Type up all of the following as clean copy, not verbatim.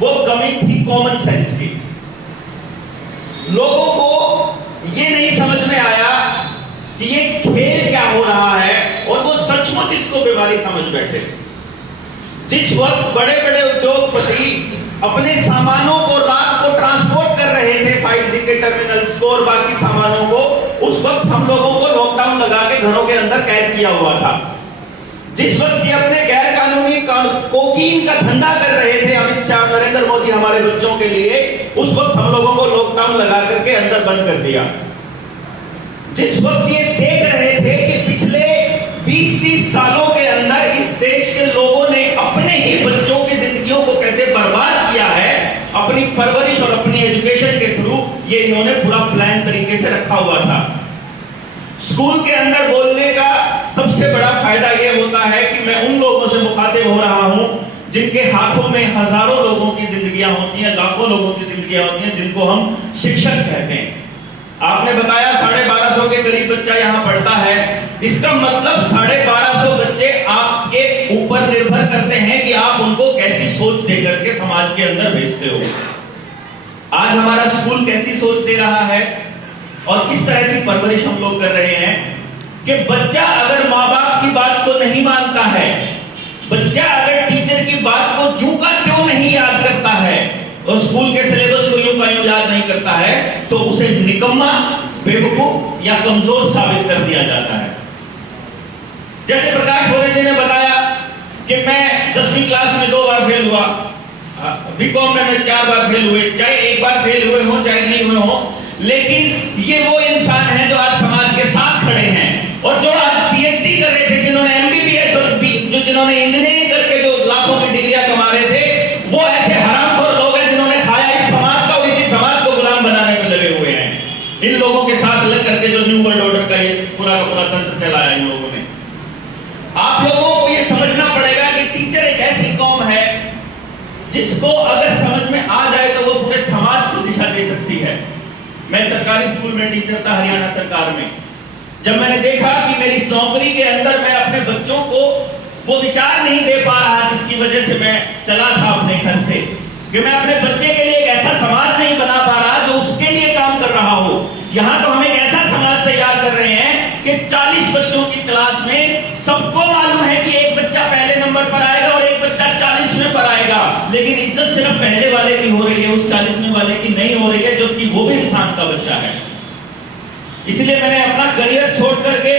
वो कमी थी कॉमन सेंस की। लोगों को ये नहीं समझ में आया कि ये खेल क्या हो रहा है, और वो सचमुच इसको बीमारी समझ बैठे। जिस वक्त बड़े बड़े उद्योगपति अपने सामानों को रात को ट्रांसपोर्ट कर रहे थे 5G के टर्मिनल्स को और बाकी सामानों को, उस वक्त हम लोगों को लॉकडाउन लगा के घरों के अंदर कैद किया हुआ था। जिस वक्त ये अपने गैर कानूनी कोकीन का धंधा कर रहे थे अमित शाह, नरेंद्र मोदी हमारे बच्चों के लिए, उस वक्त हम लोगों को लॉकडाउन लगा करके अंदर बंद कर दिया। जिस वक्त ये देख रहे थे कि पिछले 20-30 सालों के अंदर इस देश के लोगों ने अपने ही बच्चों की जिंदगियों को कैसे बर्बाद किया है, अपनी परवरिश और अपनी एजुकेशन के थ्रू, ये इन्होंने पूरा प्लान तरीके से रखा हुआ था। स्कूल के अंदर बोलने का सबसे बड़ा फायदा यह होता है कि मैं उन लोगों से मुखातिब हो रहा हूं जिनके हाथों में हजारों लोगों की जिंदगियां होती हैं, लाखों लोगों की जिंदगियां होती हैं, जिनको हम शिक्षक कहते हैं। आपने बताया 1250 के करीब बच्चा यहां पढ़ता है, इसका मतलब 1250 बच्चे आपके ऊपर निर्भर करते हैं कि आप उनको कैसी सोच दे करके समाज के अंदर भेजते हो। आज हमारा स्कूल कैसी सोच दे रहा है और किस तरह की परवरिश हम लोग कर रहे हैं कि बच्चा अगर माँ बाप की बात को नहीं मानता है, बच्चा अगर टीचर की बात को यूं का क्यों नहीं याद करता है और स्कूल के सिलेबस को यूं का यूं याद नहीं करता है, तो उसे निकम्मा, बेवकूफ या कमजोर साबित कर दिया जाता है। जैसे प्रकाश भोरे जी ने बताया कि मैं 10वीं क्लास में 2 बार फेल हुआ, बीकॉम में मैं 4 बार फेल हुए, चाहे 1 बार फेल हुए हो चाहे नहीं हुए हो, लेकिन ये वो इंसान है जो आज समाज के साथ खड़े हैं और जो आज पीएचडी कर रहे थे, जिन्होंने एमबीबीएस और जिन्होंने इंजीनियरिंग करके जो लाखों की डिग्रियां कमा रहे थे, वो ऐसे हरामखोर लोग हैं जिन्होंने खाया इस समाज का और इसी समाज को गुलाम बनाने में लगे हुए हैं। इन लोगों के साथ लग करके जो न्यू वर्ल्ड ऑर्डर का ये पूरा का पूरा तंत्र चलाया इन लोगों ने। आप लोगों को ये समझना पड़ेगा कि टीचर एक ऐसी कौम है जिसको अगर समझ में आ जाए तो वो पूरे समाज को दिशा दे सकती है। मैं सरकारी स्कूल में टीचर था हरियाणा सरकार में। जब मैंने देखा कि मेरी इस नौकरी के अंदर मैं अपने बच्चों को वो विचार नहीं दे पा रहा जिसकी वजह से मैं चला था अपने घर से, कि मैं अपने बच्चे के लिए एक ऐसा समाज नहीं बना पा रहा जो उसके लिए काम कर रहा हो। यहां तो हम एक ऐसा समाज तैयार कर रहे हैं कि 40 बच्चों की क्लास में सबको मालूम है कि एक बच्चा पहले नंबर पर आएगा और एक बच्चा 40वें पर आएगा, लेकिन इज्जत सिर्फ पहले वाले की हो रही है, उस 40वें वाले की नहीं हो रही है, जबकि वो भी इंसान का बच्चा है। इसलिए मैंने अपना करियर छोड़ करके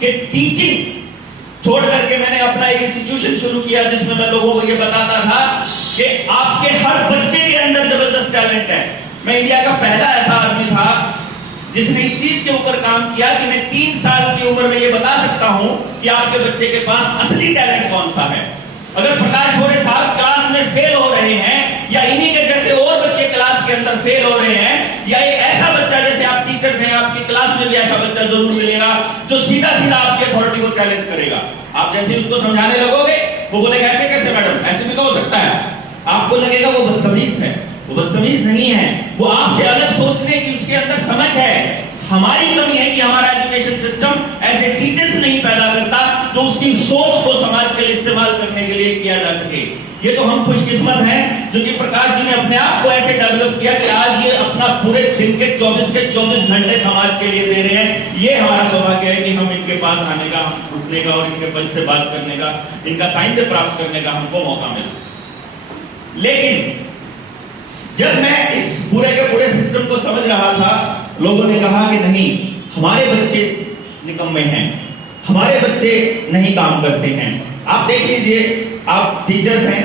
कि टीचिंग छोड़ करके मैंने अपना एक इंस्टीट्यूशन शुरू किया जिसमें मैं लोगों को ये बताता था कि आपके हर बच्चे के अंदर जबरदस्त टैलेंट है। मैं इंडिया का पहला ऐसा आदमी था जिसने इस चीज के ऊपर काम किया कि मैं 3 साल की उम्र में ये बता सकता हूं कि आपके बच्चे के पास असली टैलेंट कौन सा है। अगर प्रकाश भोरे साहब क्लास में फेल हो रहे हैं या इन्हीं के जैसे और बच्चे क्लास के अंदर फेल हो रहे हैं, या एक ऐसा बच्चा, जैसे आप टीचर्स हैं, आपकी क्लास में भी ऐसा बच्चा जरूर मिलेगा जो सीधा सीधा आपकी अथॉरिटी को चैलेंज करेगा। आप जैसे उसको समझाने लगोगे वो बोलेगा ऐसे कैसे मैडम, ऐसे भी तो हो सकता है। आपको लगेगा वो बदतमीज है, वो बदतमीज नहीं है, वो आपसे अलग सोचने की उसके अंदर समझ है। हमारी कमी है कि हमारा एजुकेशन सिस्टम ऐसे टीचर्स नहीं पैदा करता जो उसकी सोच को समाज के लिए इस्तेमाल करने के लिए किया जा सके। ये तो हम खुशकिस्मत हैं जो कि प्रकाश जी ने अपने आप को ऐसे डेवलप किया कि आज ये अपना पूरे दिन के 24 घंटे समाज के लिए दे रहे हैं। ये हमारा सौभाग्य है कि हम इनके पास आने का, उठने का और इनके पास से बात करने का, इनका साहित्य प्राप्त करने का हमको मौका मिला। लेकिन जब मैं इस पूरे के पूरे सिस्टम को समझ रहा था, लोगों ने कहा कि नहीं, हमारे बच्चे निकम्मे हैं, हमारे बच्चे नहीं काम करते हैं। आप देख लीजिए, आप टीचर्स हैं,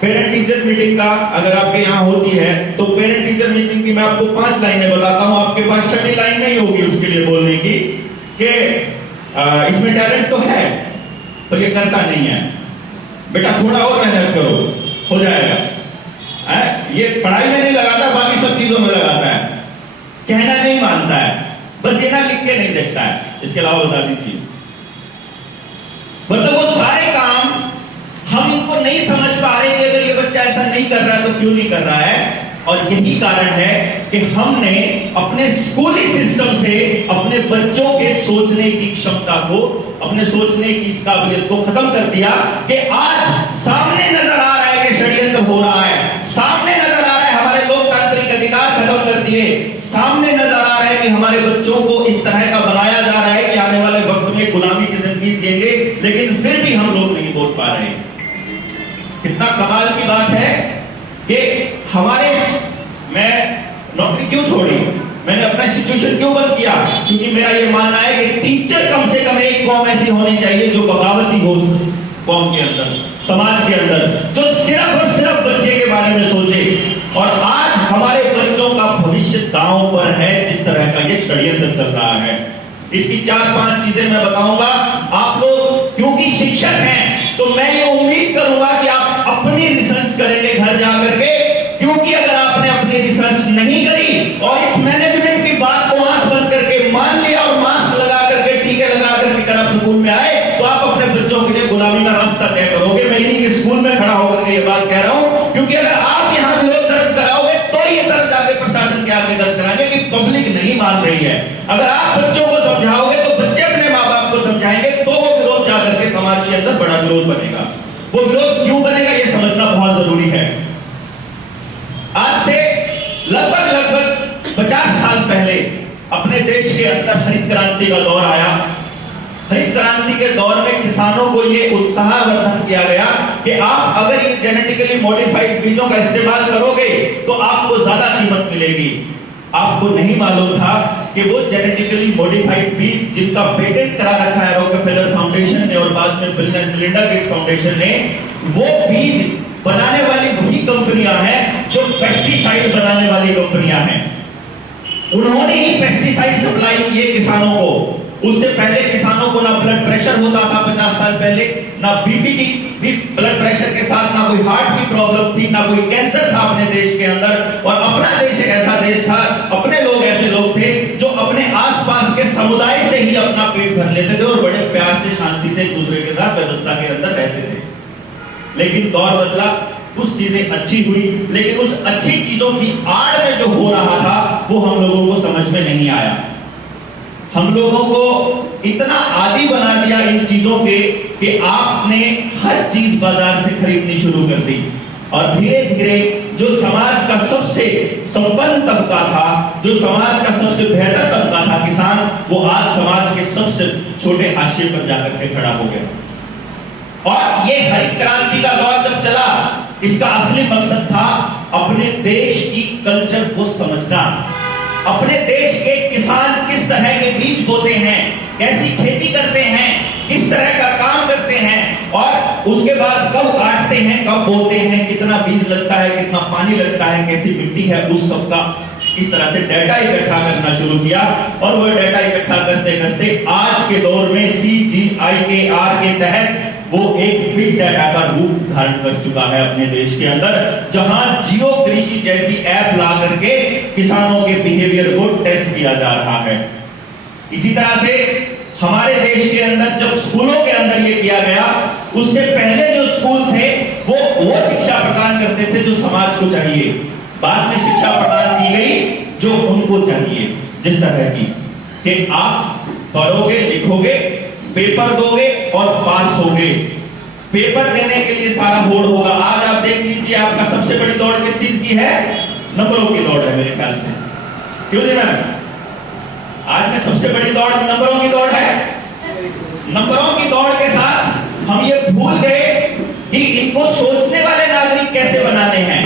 पेरेंट टीचर मीटिंग का अगर आपके यहाँ होती है तो पेरेंट टीचर मीटिंग की मैं आपको 5 लाइनें बताता हूं, आपके पास 6वीं लाइन नहीं होगी उसके लिए बोलने की कि इसमें टैलेंट तो है पर ये करता नहीं है, बेटा थोड़ा और मेहनत करो हो जाएगा। ये पढ़ाई में नहीं लगाता, बाकी सब चीजों में लगाता है, कहना नहीं मानता है, बस ये ना लिख के नहीं देखता है, इसके अलावा बता दीजिए। मतलब वो सारे काम हम इनको नहीं समझ पा रहे कि अगर ये बच्चा ऐसा नहीं कर रहा है तो क्यों नहीं कर रहा है। और यही कारण है कि हमने अपने स्कूली सिस्टम से अपने बच्चों के सोचने की क्षमता को, अपने सोचने की इस काबिलियत को खत्म कर दिया कि आज सामने नजर आ रहा है कि षड्यंत्र हो रहा है, सामने कितना कमाल की बात है कि मैं नौकरी क्यों छोड़ी, मैंने अपना इंस्टीट्यूशन क्यों बंद किया, क्योंकि मेरा ये मानना है कि टीचर कम से कम एक कौम ऐसी होनी चाहिए जो बगावती हो कौम के अंदर, समाज के अंदर, जो सिर्फ और सिर्फ बच्चे के बारे में सोचे। और आज हमारे बच्चों का भविष्य दांव पर है जिस तरह का ये षड्यंत्र चल रहा है। इसकी 4-5 चीजें मैं बताऊंगा। आप लोग क्योंकि शिक्षक हैं तो मैं ये उम्मीद करूंगा कि आप अपनी रिसर्च करेंगे घर जाकर के, क्योंकि अगर आपने अपनी रिसर्च नहीं करी और इस मैनेजमेंट की बात को आंख बंद करके मान लिया और मास्क लगा करके, टीके लगा करके अगर आप स्कूल में आए तो आप अपने बच्चों के लिए गुलामी का रास्ता तय करोगे। मैं इन्हीं के स्कूल में खड़ा होकर के ये बात कह रहा हूं, क्योंकि अगर आप यहाँ विरोध दर्ज कराओगे तो ये दर्ज आगे प्रशासन के आगे दर्ज कराएंगे कि पब्लिक नहीं मान रही है। अगर आप बच्चों को समझाओगे तो बच्चे अपने माँ बाप को समझाएंगे, तो वो विरोध जाकर के समाज के अंदर बड़ा विरोध बनेगा। वो विरोध क्यों बनेगा ये समझना बहुत जरूरी है। आज से लगभग 50 साल पहले अपने देश के अंदर हरित क्रांति का दौर आया। हरित क्रांति के दौर में किसानों को ये उत्साहवर्धन किया गया कि आप अगर ये जेनेटिकली मॉडिफाइड बीजों का इस्तेमाल करोगे तो आपको ज्यादा कीमत मिलेगी। आपको नहीं मालूम था कि वो जेनेटिकली मॉडिफाइड बीज जिनका पेटेंट करा रखा है रॉकफेलर फाउंडेशन ने और बाद में bill and Melinda Gates foundation ने, वो बीज बनाने वाली वही कंपनियां हैं जो पेस्टिसाइड बनाने वाली कंपनियां हैं। उन्होंने ही पेस्टिसाइड सप्लाई किए किसानों को। उससे पहले किसानों को ना ब्लड प्रेशर होता था 50 साल पहले, ना बीपी की भी ब्लड प्रेशर के साथ ना कोई हार्ट की प्रॉब्लम थी, ना कोई कैंसर था अपने देश के अंदर। और अपना देश एक ऐसा देश था, अपने लोग ऐसे लोग थे जो अपने आसपास के समुदाय से ही अपना पेट भर लेते थे और बड़े प्यार से शांति से एक दूसरे के साथ व्यवस्था के अंदर रहते थे। लेकिन दौर बदला, कुछ चीजें अच्छी हुई, लेकिन उस अच्छी चीजों की आड़ में जो हो रहा था वो हम लोगों को समझ में नहीं आया। हम लोगों को इतना आदी बना दिया इन चीजों के कि आपने हर चीज बाजार से खरीदनी शुरू कर दी। और धीरे धीरे जो समाज का सबसे संपन्न तबका था, जो समाज का सबसे बेहतर तबका था किसान, वो आज समाज के सबसे छोटे हाशिए पर जाकर के खड़ा हो गया। और ये हरित क्रांति का दौर जब चला, इसका असली मकसद था अपने देश की कल्चर को समझना। अपने देश के किसान किस तरह के बीज बोते हैं, कैसी खेती करते हैं, किस तरह का काम करते हैं, और उसके बाद कब काटते हैं, कब बोते हैं, कितना बीज लगता है, कितना पानी लगता है, कैसी मिट्टी है, उस सब का इस तरह से डाटा इकट्ठा करना शुरू किया। और वो डाटा इकट्ठा करते करते आज के दौर में CGIAR के तहत वो एक बिग डाटा का रूप धारण कर चुका है अपने देश के अंदर, जहां जियो कृषि जैसी ऐप ला करके किसानों के बिहेवियर को टेस्ट किया जा रहा है। इसी तरह से हमारे देश के अंदर जब स्कूलों के अंदर ये किया गया, उससे पहले जो स्कूल थे वो शिक्षा प्रदान करते थे जो समाज को चाहिए। बाद में शिक्षा प्रदान की गई जो उनको चाहिए, जिस तरह की कि आप पढ़ोगे, लिखोगे, पेपर दोगे और पास होगे। पेपर देने के लिए सारा होड़ होगा। आज आप देख लीजिए, आपका सबसे बड़ी दौड़ किस चीज की है? नंबरों की दौड़ है मेरे ख्याल से, क्यों जी मैम? आज में सबसे बड़ी दौड़ नंबरों की दौड़ है। नंबरों की दौड़ के साथ हम ये भूल गए कि इनको सोचने वाले नागरिक कैसे बनाने हैं।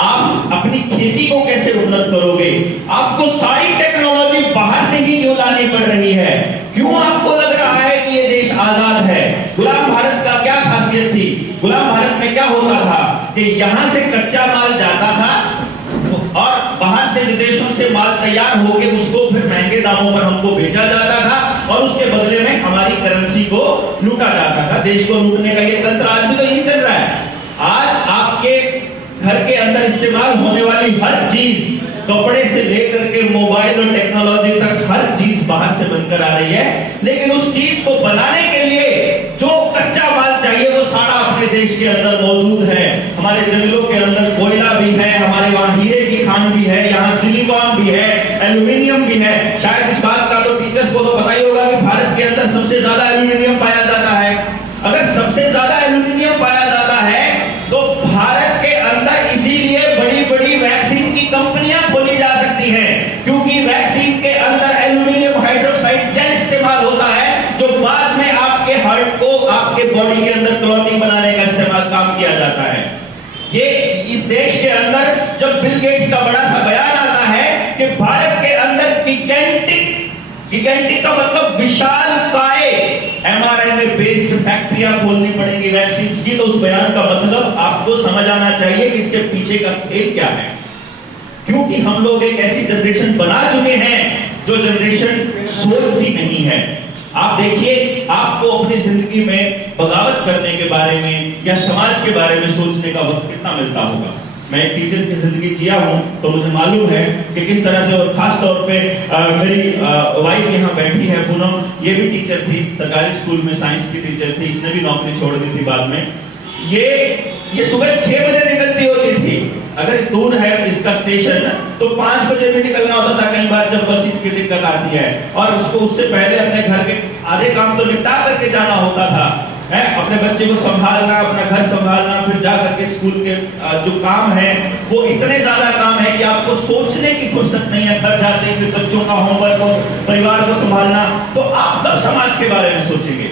आप अपनी खेती को कैसे उन्नत करोगे? आपको सारी टेक्नोलॉजी बाहर से ही क्यों लानी पड़ रही है? क्यों आपको लग रहा है कि ये देश आजाद है? गुलाम भारत का क्या खासियत थी? गुलाम भारत में क्या होता था कि यहां से कच्चा माल जाता था और बाहर से विदेशों से माल तैयार होके उसको फिर महंगे दामों पर हमको बेचा जाता था और उसके बदले में हमारी करेंसी को लूटा जाता था। देश को लूटने का ये तंत्र आज भी तो यही चल रहा है। आज आपके घर के अंदर इस्तेमाल होने वाली हर चीज, कपड़े से लेकर के मोबाइल और टेक्नोलॉजी तक हर चीज बाहर से बनकर आ रही है, लेकिन उस चीज को बनाने के लिए जो कच्चा माल चाहिए वो सारा अपने देश के अंदर मौजूद है। हमारे जंगलों के अंदर कोयला भी है, हमारे वहाँ हीरे की खान भी है, यहाँ सिलिकॉन भी है, एल्यूमिनियम भी है। शायद इस बात का तो टीचर्स को तो पता ही होगा कि भारत के अंदर सबसे ज्यादा एल्यूमिनियम पाया जाता है। अगर सबसे ज्यादा एल्यूमिनियम पाया जाता है तो भारत के अंदर इसीलिए बड़ी बड़ी वैक्सीन की कंपनियां खोली जा सकती हैं, क्योंकि वैक्सीन के अंदर एल्यूमिनियम हाइड्रोक्साइड जेल इस्तेमाल होता है जो बाद में आपके हार्ट को, आपके बॉडी के अंदर क्लॉटिंग बनाने का इस्तेमाल काम किया जाता है। ये इस देश के अंदर जब बिल गेट्स का बड़ा सा बयान आता है कि भारत के अंदर गिगेंटिक का मतलब विशाल काय mRNA बेस्ड फैक्ट्रियां खोलनी पड़ेंगी वैक्सीन की, तो उस बयान का मतलब आपको समझ आना चाहिए कि इसके पीछे का खेल क्या है। क्योंकि हम लोग एक ऐसी जनरेशन बना चुके हैं जो जनरेशन सोचती नहीं है। आप देखिए, आपको अपनी जिंदगी में बगावत करने के बारे में या समाज के बारे में सोचने का वक्त कितना मिलता होगा। मैं एक टीचर की जिंदगी जिया हूं तो मुझे मालूम है कि किस तरह से, और खास तौर पे मेरी वाइफ यहाँ बैठी है पूनम, ये भी टीचर थी, सरकारी स्कूल में साइंस की टीचर थी, इसने भी नौकरी छोड़ दी थी बाद में। ये सुबह 6 बजे निकलती होती थी, अगर दूर है इसका स्टेशन तो 5 बजे भी निकलना होता था कई बार जब बस इसकी दिक्कत आती है, और उसको उससे पहले अपने घर के आधे काम तो निपटा करके जाना होता था, है अपने बच्चे को संभालना, अपना घर संभालना, फिर जा करके स्कूल के जो काम है वो इतने ज्यादा काम है कि आपको सोचने की फुर्सत नहीं है। घर जाते फिर बच्चों का होमवर्क और परिवार को संभालना, तो आप तब समाज के बारे में सोचेंगे।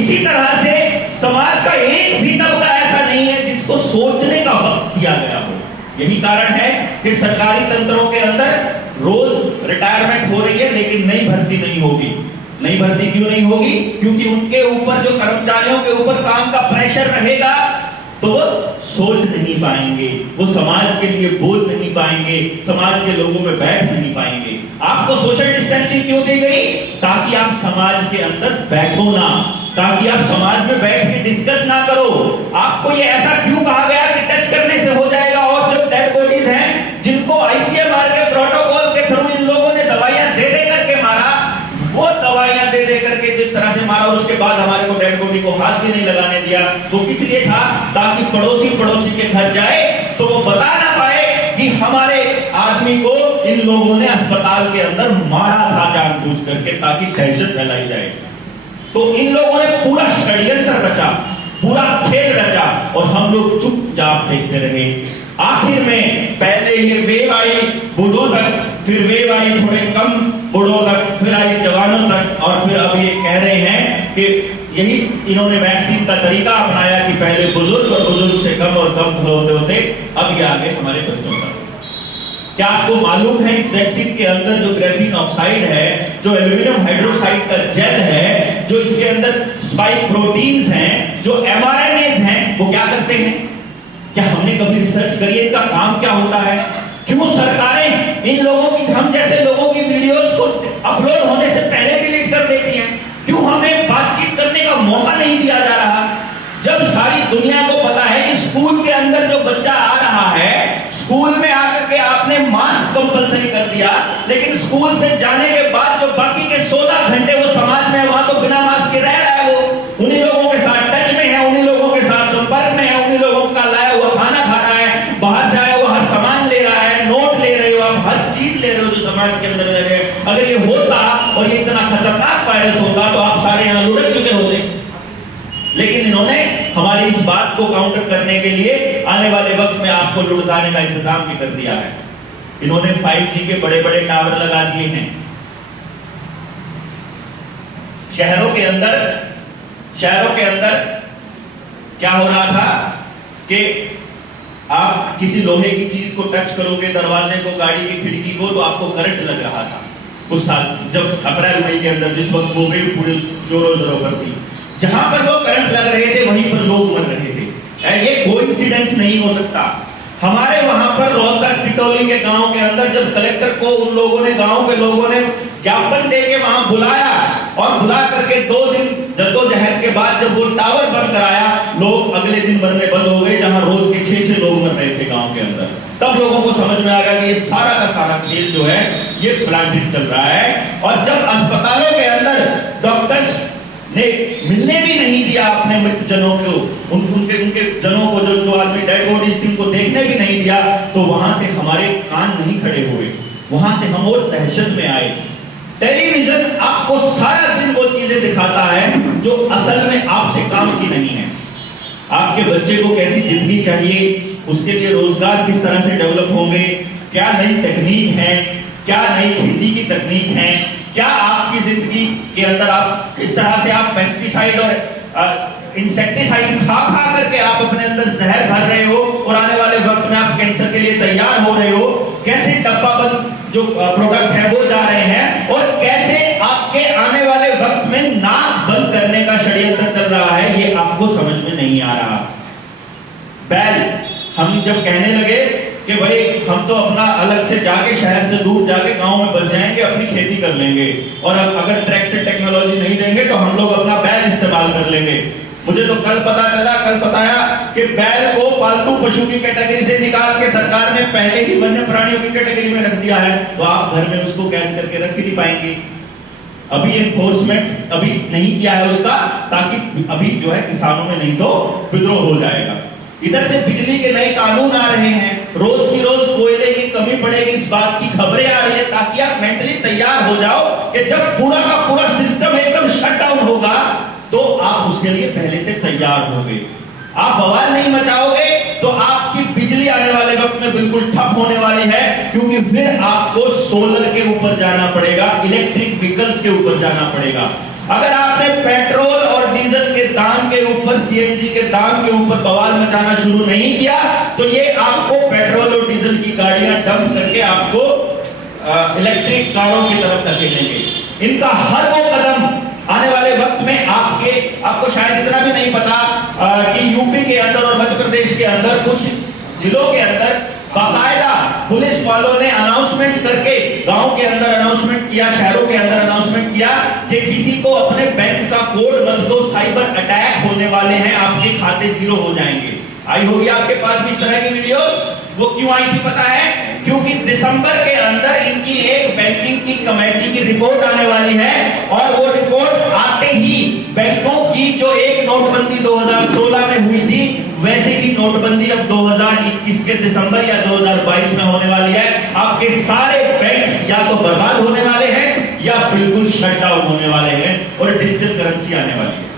इसी तरह से समाज का एक भी तबका ऐसा नहीं है जिसको सोचने का वक्त दिया गया हो। यही कारण है कि सरकारी तंत्रों के अंदर रोज रिटायरमेंट हो रही है लेकिन नई भर्ती नहीं होगी। नई भर्ती क्यों नहीं होगी? क्योंकि उनके ऊपर जो कर्मचारियों के ऊपर काम का प्रेशर रहेगा तो वो सोच नहीं पाएंगे, वो समाज के लिए बोल नहीं पाएंगे, समाज के लोगों में बैठ नहीं पाएंगे। आपको सोशल डिस्टेंसिंग क्यों दी गई? ताकि आप समाज के अंदर बैठो ना, ताकि आप समाज में बैठ के डिस्कस ना करो। आपको ये ऐसा क्यों कहा गया कि टच करने से हो जाएगा? और जो डेड बॉडीज हैं जिनको आईसीएमआर के प्रोटोकॉल के थ्रू इन लोगों ने दवाइयां दे दे करके मारा, वो दवाइयां दे दे करके जिस तरह से मारा, उसके बाद हमारे को डेड बॉडी को हाथ भी नहीं लगाने दिया, वो किस लिए था? ताकि पड़ोसी के घर जाए तो वो बता ना पाए कि हमारे आदमी को इन लोगों ने अस्पताल के अंदर मारा था जानबूझ करके, ताकि दहशत फैलाई जाए। तो इन लोगों ने पूरा षड्यंत्र रचा, पूरा खेल रचा, और हम लोग चुपचाप देखते रहे। आखिर में पहले ये वेव आई बूढ़ों तक, फिर वेव आई थोड़े कम बूढ़ों तक, फिर आई जवानों तक, और फिर अब ये कह रहे हैं कि यही इन्होंने वैक्सीन का तरीका अपनाया कि पहले बुजुर्ग और बुजुर्ग से कम और कम होते होते अब ये आगे हमारे बच्चों का। क्या आपको मालूम है इस वैक्सीन के अंदर जो ग्रेफीन ऑक्साइड है, जो एल्यूमिनियम हाइड्रोक्साइड का जेल है, जो इसके अंदर स्पाइक प्रोटीन्स हैं, जो mRNAs हैं, वो क्या करते हैं? क्या हमने कभी रिसर्च करी है इनका काम क्या होता है? क्यों सरकारें इन लोगों की, हम जैसे लोगों की वीडियोस को अपलोड होने से पहले डिलीट कर देती हैं? क्यों हमें बातचीत करने का मौका नहीं दिया जा रहा? जब सारी दुनिया को पता है कि स्कूल के अंदर जो बच्चा आ रहा है, स्कूल में आकर के आपने मास्क कंपलसरी कर दिया, लेकिन स्कूल से जाने के बाद जो बाकी के 16 घंटे वो समाज में, वहां तो बिना मास्क के रह रहा है, वो उन्हीं लोगों के साथ टच में है, उन्हीं लोगों के साथ संपर्क में है, उन्हीं लोगों का लाया हुआ खाना खा रहा है, बाहर से आया हुआ हर सामान ले रहा है, नोट ले रहे हो आप, हर चीज ले रहे हो जो समाज के अंदर रह रहे हैं। अगर ये होता और ये इतना खतरनाक वायरस होता तो आप सारे यहाँ लुढ़क चुके होते। लेकिन इन्होंने हमारी इस बात को काउंटर करने के लिए आने वाले वक्त में आपको लुढ़काने का इंतजाम भी कर दिया है। इन्होंने 5G के बड़े बड़े टावर लगा दिए हैं शहरों के अंदर। क्या हो रहा था कि आप किसी लोहे की चीज को टच करोगे, दरवाजे को, गाड़ी की खिड़की को, तो आपको करंट लग रहा था। उस साल जब अप्रैल मई के अंदर, जिस वक्त वो वेव पूरे जोरों शोरों पर थी, जहां पर वो करंट लग रहे थे वहीं पर लोग मर रहे थे। ये कोइंसिडेंस नहीं हो सकता। हमारे वहां पर रोहतक टिटोली के गांव के अंदर जब कलेक्टर को उन लोगों ने, गांव के लोगों ने ज्ञापन देके वहां बुलाया, और बुला करके 2 दिन जद्दोजहद के बाद जब वो टावर बंद कराया, लोग अगले दिन मरने बंद हो गए, जहां रोज के 6 लोग मर रहे थे गांव के अंदर। तब लोगों को समझ में आ गया कि ये सारा का सारा खेल जो है ये प्लानिंग चल रहा है। और जब अस्पतालों के अंदर डॉक्टर्स ने मिलने भी नहीं दिया अपने मृत जनों को, उनके जनों को, जो आदमी डेड बॉडीज थी उनको देखने भी नहीं दिया, तो वहां से हमारे कान नहीं खड़े हुए, वहां से हम और दहशत में आए। टेलीविजन आपको सारा दिन वो चीजें दिखाता है जो असल में आपसे काम की नहीं है। आपके बच्चे को कैसी जिंदगी चाहिए, उसके लिए रोजगार किस तरह से डेवलप होंगे, क्या नई तकनीक है, क्या नई खेती की तकनीक है, क्या आपकी जिंदगी के अंदर आप किस तरह से आप पेस्टिसाइड और इंसेक्टिसाइड खा खा करके आप अपने अंदर जहर भर रहे हो और आने वाले वक्त में आप कैंसर के लिए तैयार हो रहे हो, कैसे डब्बाबंद जो प्रोडक्ट है वो जा रहे हैं, और कैसे आपके आने वाले वक्त में नाक बंद करने का षड्यंत्र चल रहा है, ये आपको समझ में नहीं आ रहा। बैल हम जब कहने लगे कि भाई हम तो अपना अलग से जाके शहर से दूर जाके गांव में बस जाएंगे, अपनी खेती कर लेंगे, और अब अगर ट्रैक्टर टेक्नोलॉजी नहीं देंगे तो हम लोग अपना बैल इस्तेमाल कर लेंगे। मुझे तो कल बताया कि बैल को पालतू पशु की कैटेगरी से निकाल के सरकार ने पहले ही वन्य प्राणियों की कैटेगरी में रख दिया है, तो आप घर में उसको कैद करके रख ही नहीं पाएंगे। अभी एनफोर्समेंट अभी नहीं किया है उसका, ताकि अभी जो है किसानों में नहीं तो विद्रोह हो जाएगा। इधर से बिजली के नए कानून आ रहे हैं, रोज की रोज कोयले की कमी पड़ेगी इस बात की खबरें आ रही है, ताकि आप मेंटली तैयार हो जाओ कि जब पूरा का पूरा सिस्टम एकदम शट डाउन होगा तो आप उसके लिए पहले से तैयार होंगे। आप बवाल नहीं मचाओगे तो आपकी बिजली आने वाले वक्त में बिल्कुल ठप होने वाली है, क्योंकि फिर आपको सोलर के ऊपर जाना पड़ेगा, इलेक्ट्रिक व्हीकल्स के ऊपर जाना पड़ेगा। अगर आपने पेट्रोल और डीजल के दाम के ऊपर, सीएनजी के दाम के ऊपर बवाल मचाना शुरू नहीं किया तो ये आपको पेट्रोल और डीजल की गाड़ियां डंप करके आपको इलेक्ट्रिक कारों की तरफ धकेलेंगे। इनका हर वो कदम आने वाले वक्त में आपको शायद इतना भी नहीं पता कि यूपी के अंदर और मध्य प्रदेश के अंदर कुछ जिलों के अंदर बाकायदा पुलिस वालों ने अनाउंसमेंट करके, गांव के अंदर अनाउंसमेंट किया, शहरों के अंदर अनाउंसमेंट किया कि किसी को अपने बैंक का कोड मत दो, साइबर अटैक होने वाले हैं, आपके खाते जीरो हो जाएंगे। आई होगी आपके पास भी इस तरह की वीडियो। वो क्यों आई थी पता है? क्योंकि दिसंबर के अंदर इनकी एक बैंकिंग की कमेटी की रिपोर्ट आने वाली है, और वो रिपोर्ट आते ही बैंकों की जो एक नोटबंदी 2016 में हुई थी, वैसे ही नोटबंदी अब 2021 के दिसंबर या 2022 में होने वाली है। आपके सारे बैंक्स या तो बर्बाद होने वाले हैं या बिल्कुल शट डाउन होने वाले हैं, और डिजिटल करेंसी आने वाली है।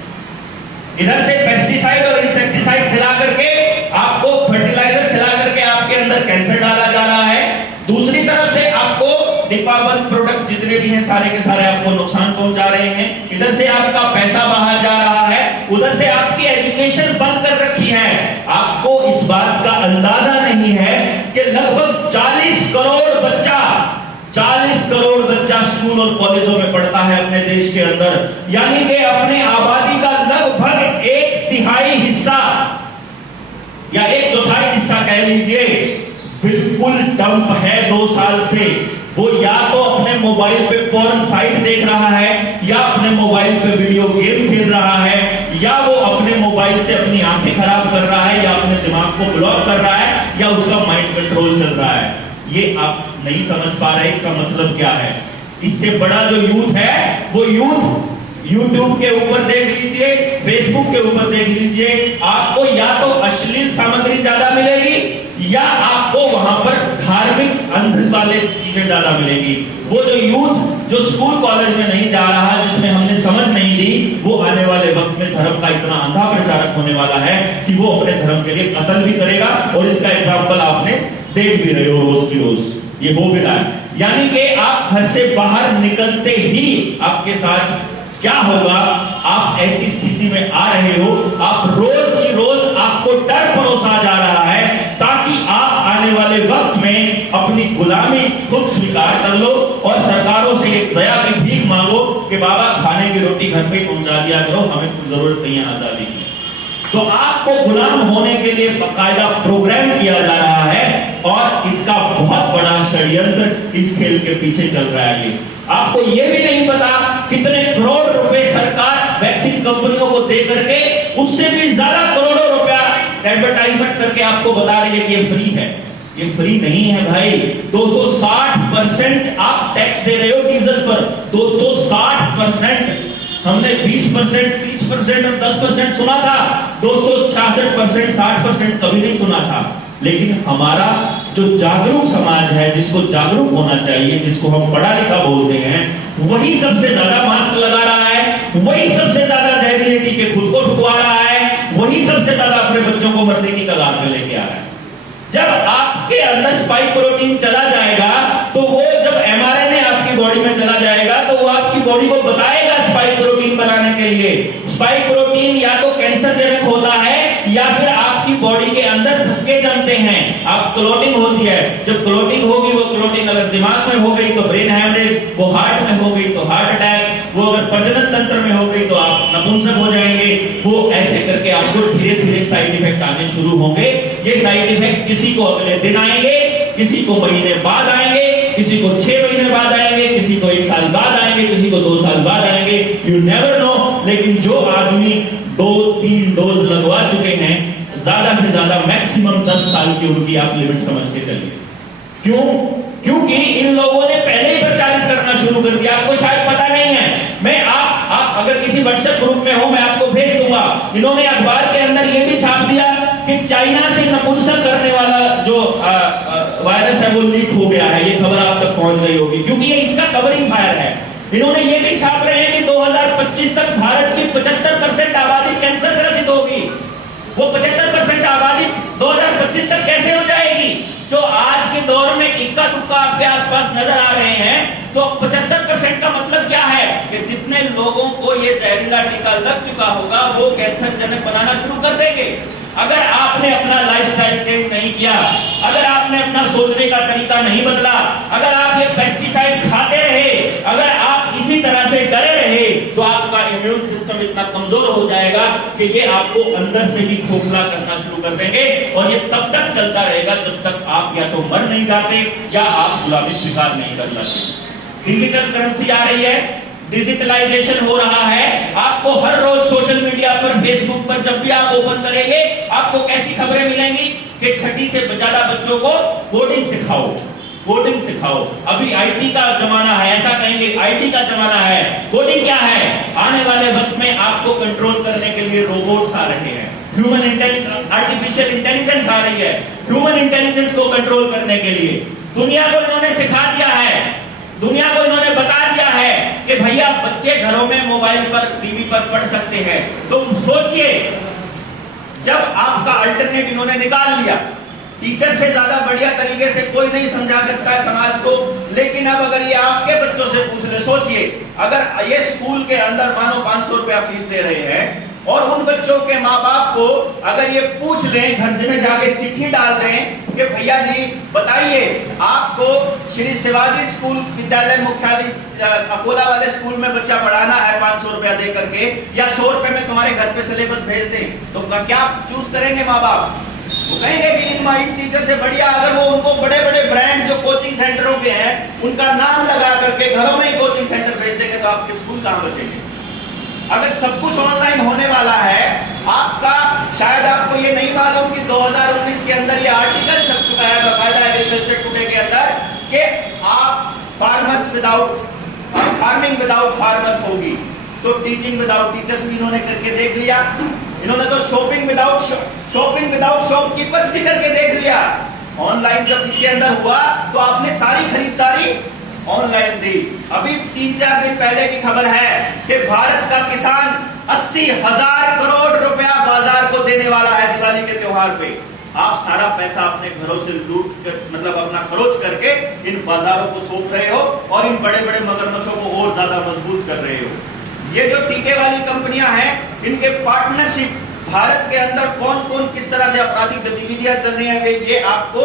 इधर से पेस्टिसाइड और इंसेक्टिसाइड खिला करके, आपको फर्टिलाइजर खिला करके आपके अंदर कैंसर डाला जा रहा है। दूसरी तरफ से आपको डिब्बाबंद प्रोडक्ट जितने भी हैं सारे के सारे आपको नुकसान पहुंचा रहे हैं। इधर से आपका पैसा बाहर जा रहा है, उधर से आपकी एजुकेशन बंद कर रखी है। आपको इस बात का अंदाजा नहीं है कि लगभग 40 करोड़ बच्चा स्कूल और कॉलेजों में पढ़ता है अपने देश के अंदर, यानी कि अपने आबादी का लगभग 1/3 हिस्सा या 1/4 हिस्सा कह लीजिए बिल्कुल डंप है 2 साल से। वो या तो अपने मोबाइल पे पोर्न साइट देख रहा है, या अपने मोबाइल पे वीडियो गेम खेल रहा है, या वो अपने मोबाइल से अपनी आंखें खराब कर रहा है, या अपने दिमाग को ब्लॉक कर रहा है, या उसका माइंड कंट्रोल चल रहा है। ये आप नहीं समझ पा रहे, इसका मतलब क्या है? इससे बड़ा जो यूथ है वो यूथ यूट्यूब के ऊपर देख लीजिए, फेसबुक के ऊपर देख लीजिए, आपको या तो अश्लील सामग्री ज्यादा मिलेगी, या आपको वहां पर धार्मिक अंध वाले चीजें ज्यादा मिलेगी। वो जो यूथ जो स्कूल कॉलेज में नहीं जा रहा, जिसमें हमने समझ नहीं दी, वो आने वाले वक्त में धर्म का इतना अंधा प्रचारक होने वाला है कि वो अपने धर्म के लिए कत्ल भी करेगा, और इसका एग्जाम्पल आपने देख भी रहे हो रोज की रोज, ये हो भी रहा है। यानी कि आप घर से बाहर निकलते ही आपके साथ क्या होगा? आप ऐसी स्थिति में आ रहे हो, आप रोज की रोज आपको डर परोसा जा रहा है, ताकि आप आने वाले वक्त में अपनी गुलामी खुद स्वीकार कर लो, और सरकारों से एक दया की भीख मांगो कि बाबा खाने की रोटी घर पे पहुंचा दिया करो, हमें कोई जरूरत नहीं है आजादी की। तो आपको गुलाम होने के लिए बाकायदा प्रोग्राम किया जा रहा है, और इसका बहुत बड़ा षड्यंत्र इस खेल के पीछे चल रहा है। आपको यह भी नहीं पता कितने करोड़ रुपए सरकार वैक्सीन कंपनियों को दे करके, उससे भी ज्यादा करोड़ों रुपया एडवर्टाइजमेंट करके आपको बता रही है कि ये फ्री है। ये फ्री नहीं है भाई। 260% आप टैक्स दे रहे हो डीजल पर, 260%। हमने 20%, 30% और 10% सुना था, 266%, 60% कभी नहीं सुना था। लेकिन हमारा जो जागरूक समाज है, जिसको जागरूक होना चाहिए, जिसको हम पढ़ा लिखा बोलते हैं, वही सबसे ज्यादा मास्क लगा रहा है, वही सबसे ज्यादा जहरीले टीके खुद को ठुकवा रहा है, वही सबसे ज्यादा अपने बच्चों को मरने की कगार पे लेके आ रहा है। जब आपके अंदर स्पाइक प्रोटीन चला जाएगा, तो वो जब एमआरएनए आपकी बॉडी में चला जाएगा, तो वो आपकी बॉडी को बताएगा स्पाइक प्रोटीन बनाने के लिए। स्पाइक प्रोटीन या तो कैंसर जमते हैं, आप क्लोटिंग होती है, जब क्लोटिंग होगी, वो क्लोटिंग अगर दिमाग में हो गई तो ब्रेन हैमरेज, वो हार्ट में हो गई तो हार्ट अटैक, वो अगर प्रजनन तंत्र में हो गई तो आप नपुंसक हो जाएंगे। वो ऐसे करके आपको धीरे धीरे साइड इफेक्ट आने शुरू होंगे। ये साइड इफेक्ट किसी को अगले दिन आएंगे, किसी को महीने बाद आएंगे, किसी को 6 महीने बाद आएंगे, किसी को 1 साल बाद आएंगे, किसी को 2 साल बाद आएंगे, यू नेवर नो। लेकिन जो आदमी 2-3 डोज लगवा चुके हैं, ज्यादा से ज्यादा मैक्सिमम 10 साल की उनकी आप लिमिट समझ के चलिए। क्यों? क्योंकि इन लोगों ने पहले ही प्रचारित करना शुरू कर दिया। आपको शायद पता नहीं है, मैं आप अगर किसी व्हाट्सएप ग्रुप में हो, मैं आपको भेज दूंगा। इन्होंने अखबार के अंदर यह भी छाप दिया कि चाइना से नपुंसक करने वाला जो वायरस है वो लीक हो गया है। ये खबर आप तक पहुंच गई होगी, क्योंकि ये इसका कवरिंग फायर है। इन्होंने ये भी छाप रहे हैं कि 2025 तक भारत की 75% आबादी कैंसर ग्रसित होगी। वो 75% आबादी 2025 तक कैसे हो जाएगी? जो आज के दौर में इक्का दुक्का आपके आसपास नजर आ रहे हैं, तो 75% का मतलब क्या है कि जितने लोगों को ये जहरीला टीका लग चुका होगा वो कैंसर जनक बनाना शुरू कर देंगे। अगर आपने अपना लाइफस्टाइल चेंज नहीं किया, अगर आपने अपना सोचने का तरीका नहीं बदला, अगर आप ये पेस्टिसाइड खाते रहे, अगर आप इसी तरह से डरे रहे, तो आपका इम्यून सिस्टम इतना कमजोर हो जाएगा कि ये आपको अंदर से भी खोखला करना शुरू कर देंगे। और ये तब तक चलता रहेगा जब तक आप या तो मर नहीं जाते या आप गुलामी स्वीकार नहीं कर लेते। डिजिटल करेंसी आ रही है, डिजिटलाइजेशन हो रहा है। आपको हर रोज सोशल मीडिया पर, फेसबुक पर जब भी आप ओपन करेंगे, आपको कैसी खबरें मिलेंगी कि 6ठी से ज्यादा बच्चों को कोडिंग सिखाओ, कोडिंग सिखाओ। अभी आईटी का जमाना है, ऐसा कहेंगे आईटी का जमाना है। कोडिंग क्या है? आने वाले वक्त में आपको कंट्रोल करने के लिए रोबोट्स आ रहे हैं, ह्यूमन इंटेलिजेंस, आर्टिफिशियल इंटेलिजेंस आ रही है ह्यूमन इंटेलिजेंस को कंट्रोल करने के लिए। दुनिया को इन्होंने सिखा दिया है, दुनिया को इन्होंने बता दिया है कि भैया बच्चे घरों में मोबाइल पर, टीवी पर पढ़ सकते हैं। तुम सोचिए, जब आपका अल्टरनेट इन्होंने निकाल लिया, टीचर से ज्यादा बढ़िया तरीके से कोई नहीं समझा सकता है समाज को। लेकिन अब अगर ये आपके बच्चों से पूछ ले, सोचिए अगर ये स्कूल के अंदर मानो 500 रुपया फीस दे रहे हैं और उन बच्चों के माँ बाप को अगर ये पूछ लें, घर में जाके चिट्ठी डाल दें कि भैया जी बताइए, आपको श्री शिवाजी स्कूल विद्यालय मुख्यालय अकोला वाले स्कूल में बच्चा पढ़ाना है 500 रुपया दे करके, या 100 रुपए में तुम्हारे घर पे सिलेबस भेज दें, तो क्या चूज करेंगे माँ बाप? वो कहेंगे कि इन टीचर से बढ़िया अगर वो उनको बड़े बड़े ब्रांड जो कोचिंग सेंटरों के हैं उनका नाम लगा करके घरों में ही कोचिंग सेंटर भेज देंगे, तो आपके स्कूल कहां बचेंगे? अगर सब कुछ ऑनलाइन होने वाला है, आपका शायद आपको ये नहीं मालूम कि 2019 के अंदर ये आर्टिकल छप चुका है बाकायदा एग्रीकल्चर टुडे के अंदर कि आप फार्मिंग विदाउट फार्मर्स होगी, तो टीचिंग विदाउट टीचर्स भी इन्होंने करके देख लिया। इन्होंने तो शॉपिंग विदाउट शॉपकीपर्स भी करके देख लिया। ऑनलाइन जब इसके अंदर हुआ तो आपने सारी खरीदारी ऑनलाइन दी। अभी 3-4 दिन पहले की खबर है कि भारत का किसान 80,000 करोड़ रुपया बाजार को देने वाला है दिवाली के त्योहार पे। आप सारा पैसा अपने घरों से लूट कर, मतलब अपना खरोच करके इन बाजारों को सौंप रहे हो और इन बड़े बड़े मगरमच्छों को और ज्यादा मजबूत कर रहे हो। ये जो टीके वाली कंपनियां हैं, इनके पार्टनरशिप भारत के अंदर कौन कौन किस तरह से आपराधिक गतिविधियां चल रही हैं, ये आपको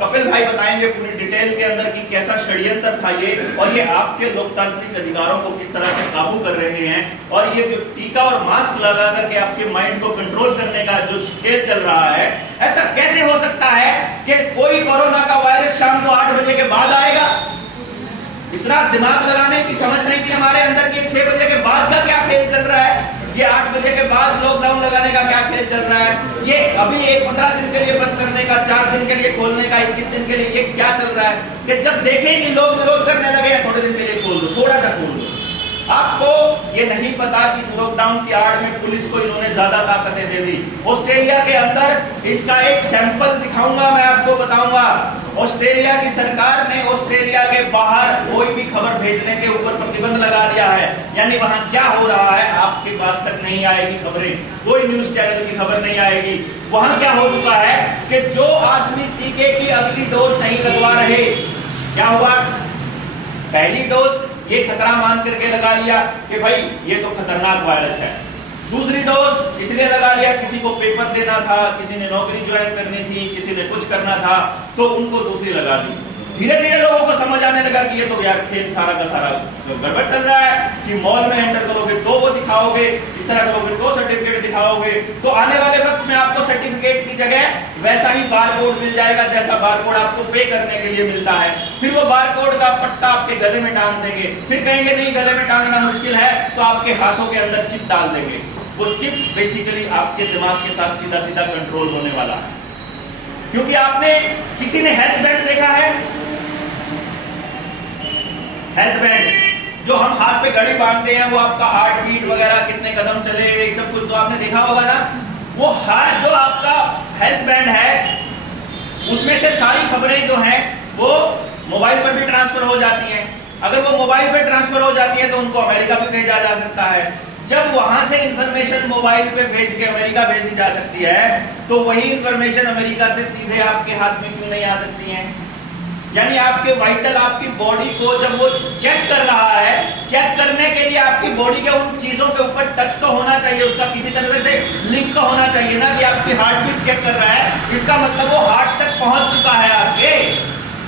कपिल भाई बताएंगे पूरी डिटेल के अंदर कि कैसा षड्यंत्र था ये, और ये आपके लोकतांत्रिक अधिकारों को किस तरह से काबू कर रहे हैं। और ये जो टीका और मास्क लगा करके आपके माइंड को कंट्रोल करने का जो खेल चल रहा है, ऐसा कैसे हो सकता है कि कोई कोरोना का वायरस शाम को 8 बजे के बाद आएगा? इतना दिमाग लगाने की समझ नहीं थी हमारे अंदर कि 6 बजे के बाद का क्या खेल चल रहा है, ये 8 बजे के बाद लॉकडाउन लगाने का क्या खेल चल रहा है, ये अभी 15 दिन के लिए बंद करने का, 4 दिन के लिए खोलने का, 21 दिन के लिए, ये क्या चल रहा है कि जब देखें कि लोग विरोध करने लगे, थोड़े दिन के लिए खोल दो, थोड़ा सा खोल दो। आपको ये नहीं पता कि इस लॉकडाउन की आड़ में पुलिस को इन्होंने ज्यादा ताकतें दे दी। ऑस्ट्रेलिया के अंदर इसका एक सैंपल दिखाऊंगा, मैं आपको बताऊंगा। ऑस्ट्रेलिया की सरकार ने ऑस्ट्रेलिया के बाहर कोई भी खबर भेजने के ऊपर प्रतिबंध लगा दिया है, यानी वहां क्या हो रहा है आपके पास तक नहीं आएगी खबरें, कोई न्यूज चैनल की खबर नहीं आएगी। वहां क्या हो चुका है कि जो आदमी टीके की अगली डोज नहीं लगवा रहे, क्या हुआ, पहली डोज ये खतरा मान करके लगा लिया कि भाई ये तो खतरनाक वायरस है, दूसरी डोज इसलिए लगा लिया, किसी को पेपर देना था, किसी ने नौकरी ज्वाइन करनी थी, किसी ने कुछ करना था, तो उनको दूसरी लगा दी। धीरे धीरे लोगों को समझ आने लगा कि ये तो यार खेल सारा का सारा गड़बड़ चल रहा है, कि मॉल में एंटर करोगे तो वो दिखाओगे, इस तरह करोगे तो सर्टिफिकेट दिखाओगे, तो आने वाले वक्त में आपको सर्टिफिकेट की जगह वैसा ही बारकोड मिल जाएगा जैसा बारकोड आपको पे करने के लिए मिलता है। फिर वो बारकोड का पट्टा आपके गले में टांग देंगे, फिर कहेंगे नहीं गले में टांगना मुश्किल है, तो आपके हाथों के अंदर चिप डाल देंगे। वो चिप बेसिकली आपके दिमाग के साथ सीधा सीधा कंट्रोल होने वाला है। क्योंकि आपने, किसी ने हेल्थ बैंड देखा है? हेल्थ बैंड जो हम हाथ पे घड़ी बांधते हैं, वो आपका हार्ट बीट वगैरह, कितने कदम चले, सब कुछ तो आपने देखा होगा ना। वो हार्ट, जो आपका हेल्थ बैंड है, उसमें से सारी खबरें जो हैं वो मोबाइल पर भी ट्रांसफर हो जाती हैं। अगर वो मोबाइल पे ट्रांसफर हो जाती है तो उनको अमेरिका भी भेजा जा सकता है। जब वहां से इंफॉर्मेशन मोबाइल पे भेज के अमेरिका भेजी जा सकती है, तो वही इंफॉर्मेशन अमेरिका से सीधे आपके हाथ में क्यों नहीं आ सकती है? यानी आपके वाइटल, आपकी बॉडी को जब वो चेक कर रहा है, चेक करने के लिए आपकी बॉडी के उन चीजों के ऊपर टच तो होना चाहिए, उसका किसी तरह से लिंक तो होना चाहिए ना, कि आपकी हार्ट बीट चेक कर रहा है, इसका मतलब वो हार्ट तक पहुंच चुका है आपके।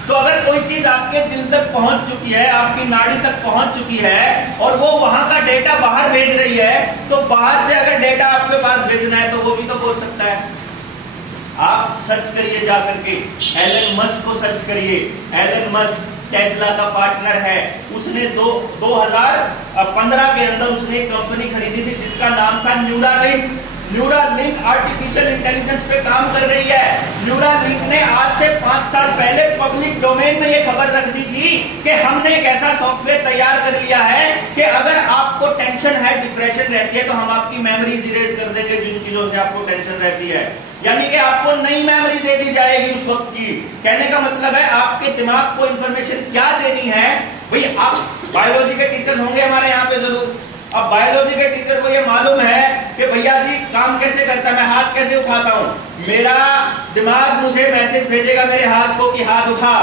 तो अगर कोई चीज आपके दिल तक पहुंच चुकी है, आपकी नाड़ी तक पहुंच चुकी है, और वो वहां का डेटा बाहर भेज रही है, तो बाहर से अगर डेटा आपके पास भेजना है तो वो भी तो बोल सकता है। आप सर्च करिए जाकर के, एलन मस्क को सर्च करिए। एलन मस्क टेस्ला का पार्टनर है। उसने 2015 के अंदर उसने एक कंपनी खरीदी थी जिसका नाम था न्यूरालिंक। न्यूरालिंक आर्टिफिशियल इंटेलिजेंस पे काम कर रही है। न्यूरालिंक ने आज से 5 साल पहले पब्लिक डोमेन में ये खबर रख दी थी कि हमने एक ऐसा सॉफ्टवेयर तैयार कर लिया है कि अगर आपको टेंशन है, डिप्रेशन रहती है, तो हम आपकी मेमोरीज इरेज कर देंगे जिन चीजों से आपको टेंशन रहती है। यानी कि आपको नई मेमोरी दे दी जाएगी उस वक्त की। कहने का मतलब है आपके दिमाग को इंफॉर्मेशन क्या देनी है। भाई आप बायोलॉजी के टीचर होंगे हमारे यहाँ पे जरूर। अब बायोलॉजी के टीचर को ये मालूम है कि भैया जी काम कैसे करता है, मैं हाथ कैसे उठाता हूं, मेरा दिमाग मुझे मैसेज भेजेगा मेरे हाथ को कि हाथ उठा।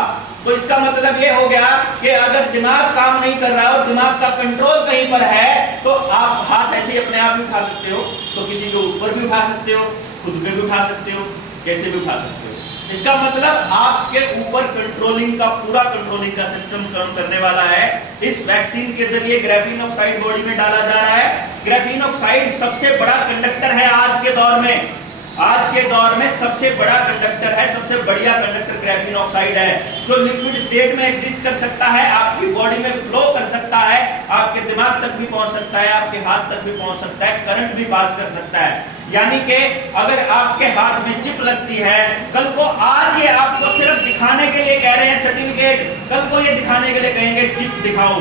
तो इसका मतलब ये हो गया कि अगर दिमाग काम नहीं कर रहा और दिमाग का कंट्रोल कहीं पर है, तो आप हाथ ऐसे ही अपने आप भी उठा सकते हो, तो किसी के ऊपर भी उठा सकते हो, खुद पे भी उठा सकते हो, कैसे भी उठा सकते हो। इसका मतलब आपके ऊपर कंट्रोलिंग का, पूरा कंट्रोलिंग का सिस्टम काम करने वाला है। इस वैक्सीन के जरिए ग्राफीन ऑक्साइड बॉडी में डाला जा रहा है। ग्राफीन ऑक्साइड सबसे बड़ा कंडक्टर है आज के दौर में। आज के दौर में सबसे बड़ा कंडक्टर है, सबसे बढ़िया कंडक्टर ग्राफीन ऑक्साइड है, जो लिक्विड स्टेट में एग्जिस्ट कर सकता है, आपकी बॉडी में फ्लो कर सकता है, आपके दिमाग तक भी पहुंच सकता है, आपके हाथ तक भी पहुंच सकता है, करंट भी पास कर सकता है। यानी कि अगर आपके हाथ में चिप लगती है, कल को, आज ये आपको सिर्फ दिखाने के लिए कह रहे हैं सर्टिफिकेट, कल को ये दिखाने के लिए कहेंगे चिप दिखाओ।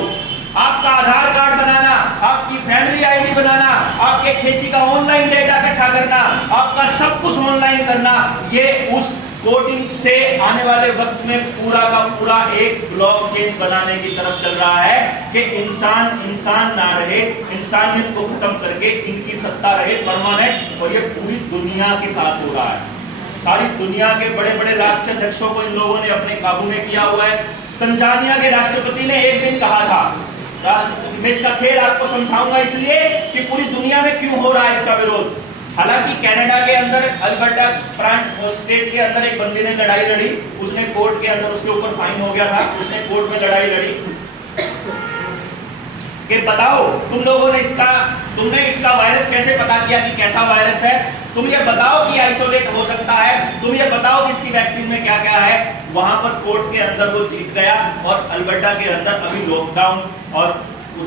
आपका आधार कार्ड बनाना, आपकी फैमिली आईडी बनाना, आपके खेती का ऑनलाइन डेटा इकट्ठा करना, आपका सब कुछ ऑनलाइन करना, ये उस कोडिंग से आने वाले वक्त में पूरा का पूरा एक ब्लॉकचेन बनाने की तरफ चल रहा है कि इंसान ना रहे, इंसानियत को खत्म करके इनकी सत्ता रहे परमानेंट। और ये पूरी दुनिया के साथ हो रहा है। सारी दुनिया के बड़े बड़े राष्ट्राध्यक्षों को इन लोगों ने अपने काबू में किया हुआ है। तंजानिया के राष्ट्रपति ने एक दिन कहा था, मैं इसका खेल आपको समझाऊंगा इसलिए कि पूरी दुनिया में क्यों हो रहा है इसका विरोध। हालांकि कनाडा के अंदर अल्बर्टा स्टेट के अंदर एक बंदे ने लड़ाई लड़ी, उसने कोर्ट के अंदर, उसके ऊपर फाइन हो गया था, उसने कोर्ट में लड़ाई लड़ी कि बताओ तुमने इसका वायरस कैसे पता किया कि कैसा वायरस है, तुम ये बताओ कि आइसोलेट हो सकता है, तुम ये बताओ कि इसकी वैक्सीन में क्या क्या है। वहां पर कोर्ट के अंदर वो जीत गया और अल्बर्टा के अंदर अभी लॉकडाउन और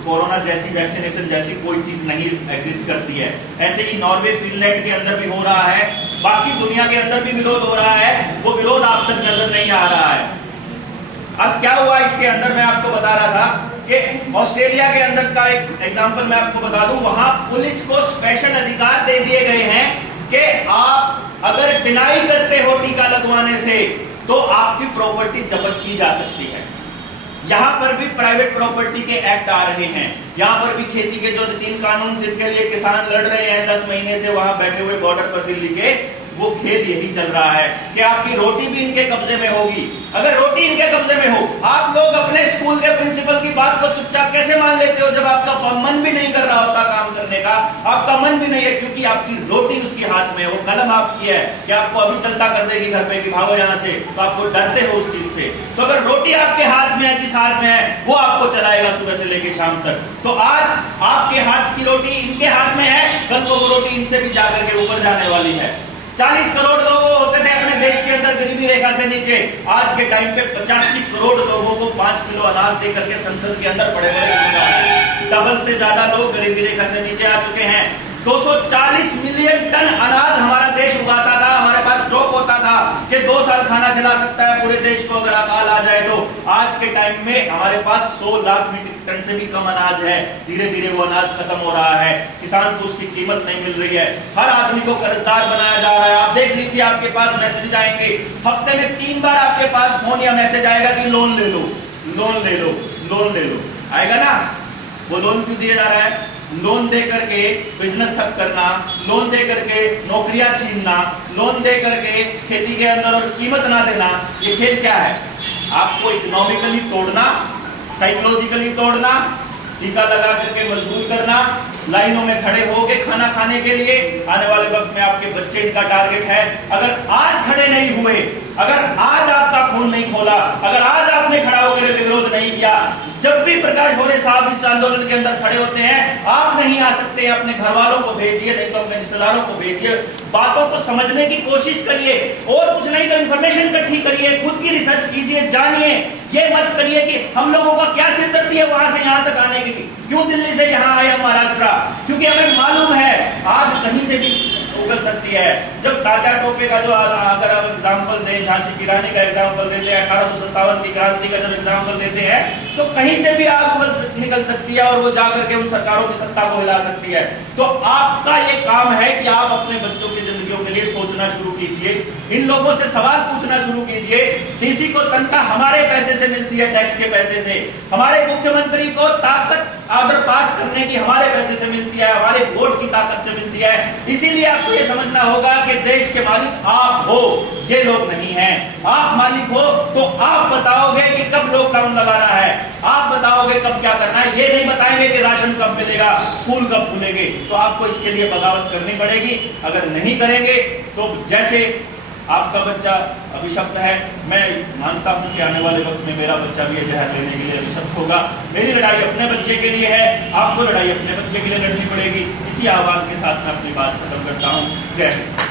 कोरोना जैसी वैक्सीनेशन जैसी कोई चीज नहीं एग्जिस्ट करती है। ऐसे ही नॉर्वे, फिनलैंड के अंदर भी हो रहा है, बाकी दुनिया के अंदर भी विरोध हो रहा है, वो विरोध आप तक नजर नहीं आ रहा है। अब क्या हुआ इसके अंदर, मैं आपको बता रहा था कि ऑस्ट्रेलिया के अंदर का एक एग्जांपल मैं आपको बता दूं। वहां पुलिस को स्पेशल अधिकार दे दिए गए हैं कि आप अगर डिनाई करते हो टीका लगवाने से तो आपकी प्रॉपर्टी जब्त की जा सकती है। यहां पर भी प्राइवेट प्रॉपर्टी के एक्ट आ रहे हैं। यहां पर भी खेती के जो 3 कानून जिनके लिए किसान लड़ रहे हैं 10 महीने से वहां बैठे हुए बॉर्डर पर दिल्ली के, वो खेल यही चल रहा है कि आपकी रोटी भी इनके कब्जे में होगी। अगर रोटी इनके कब्जे में हो, आप लोग अपने स्कूल के प्रिंसिपल की बात को चुपचाप कैसे मान लेते हो जब आपका मन भी नहीं कर रहा होता काम करने का, आपका मन भी नहीं है, क्योंकि आपकी रोटी उसके हाथ में है, वो कलम आपकी है कि आपको अभी चलता कर देगी घर पे कि भागो यहां से, तो आपको डरते हो उस चीज से। तो अगर रोटी आपके हाथ में है, जिस हाथ में है वो आपको चलाएगा सुबह से लेकर शाम तक। तो आज आपके हाथ की रोटी इनके हाथ में है, कल को वो रोटी इनसे भी जाकर के ऊपर जाने वाली है। 40 करोड़ लोग होते थे अपने देश के अंदर गरीबी रेखा से नीचे, आज के टाइम पे 85 करोड़ लोगों को 5 किलो अनाज दे करके संसद के अंदर बड़े बड़े डबल से ज्यादा लोग गरीबी रेखा से नीचे आ चुके हैं। 240 मिलियन टन अनाज हमारा देश उगाता था, हमारे पास स्टॉक होता था कि 2 साल खाना खिला सकता है पूरे देश को अगर अकाल आ जाए तो। आज के टाइम में हमारे पास 100 लाख मीट्रिक टन से भी कम अनाज है। धीरे धीरे वो अनाज खत्म हो रहा है, किसान को उसकी कीमत नहीं मिल रही है, हर आदमी को कर्जदार बनाया जा रहा है। आप देख लीजिए, आपके पास मैसेज आएंगे, हफ्ते में 3 बार आपके पास फोन या मैसेज आएगा कि लोन ले लो, लोन ले लो, लोन ले लो, आएगा ना। वो लोन क्यों दिया जा रहा है? लोन दे करके बिजनेस ठप करना, लोन दे करके नौकरियां छीनना, लोन दे करके खेती के अंदर और कीमत ना देना। ये खेल क्या है? आपको इकोनॉमिकली तोड़ना, साइकोलॉजिकली तोड़ना, टीका लगा करके मजबूर करना, लाइनों में खड़े होके खाना खाने के लिए। आने वाले वक्त में आपके बच्चे इनका टारगेट है। अगर आज खड़े नहीं हुए, अगर आज आपका खून नहीं खोला, अगर आज आपने खड़ा होकर विरोध नहीं किया, जब भी प्रकाश भोरे साहब इस आंदोलन के अंदर खड़े होते हैं, आप नहीं आ सकते। अपने घर वालों को भेजिए, नहीं तो अपने रिश्तेदारों को भेजिए, बातों को समझने की कोशिश करिए, और कुछ नहीं तो इन्फॉर्मेशन इकट्ठी करिए, खुद की रिसर्च कीजिए, जानिए। ये मत करिए कि हम लोगों का क्या सिरदर्दी है वहां से यहां तक आने की, क्यों दिल्ली से यहां आए महाराष्ट्र, क्योंकि हमें मालूम है आग कहीं से भी उगल सकती है। जब तात्या टोपे का जो अगर आप एग्जाम्पल दें, झांसी की रानी का एग्जाम्पल देते हैं, 1857 की क्रांति का जब एग्जाम्पल देते हैं, तो कहीं से भी आग निकल सकती है और वो जाकर के उन सरकारों की सत्ता को हिला सकती है। तो आपका ये काम है कि आप अपने बच्चों की जिंदगियों के लिए सोचना शुरू कीजिए, इन लोगों से सवाल पूछना शुरू कीजिए। डीसी को तनख्वाह हमारे पैसे से मिलती है, टैक्स के पैसे से। हमारे मुख्यमंत्री को ताकत ऑर्डर पास करने की हमारे पैसे से मिलती है, हमारे वोट की ताकत से मिलती है। इसीलिए आपको ये समझना होगा कि देश के मालिक आप हो, ये लोग नहीं हैं। आप मालिक हो तो आप बताओगे कि कब लॉकडाउन लगाना है, आप बताओगे कब क्या करना है। ये नहीं बताएंगे कि राशन कब मिलेगा, स्कूल कब खुलेंगे। तो आपको इसके लिए बगावत करनी पड़ेगी। अगर नहीं करेंगे तो जैसे आपका बच्चा अभिशप्त है, मैं मानता हूं कि आने वाले वक्त में मेरा बच्चा भी जहर लेने के लिए अभिशप्त होगा। मेरी लड़ाई अपने बच्चे के लिए है, आपको लड़ाई अपने बच्चे के लिए लड़नी पड़ेगी। इसी आह्वान के साथ मैं अपनी बात खत्म करता हूं। जय हिंद।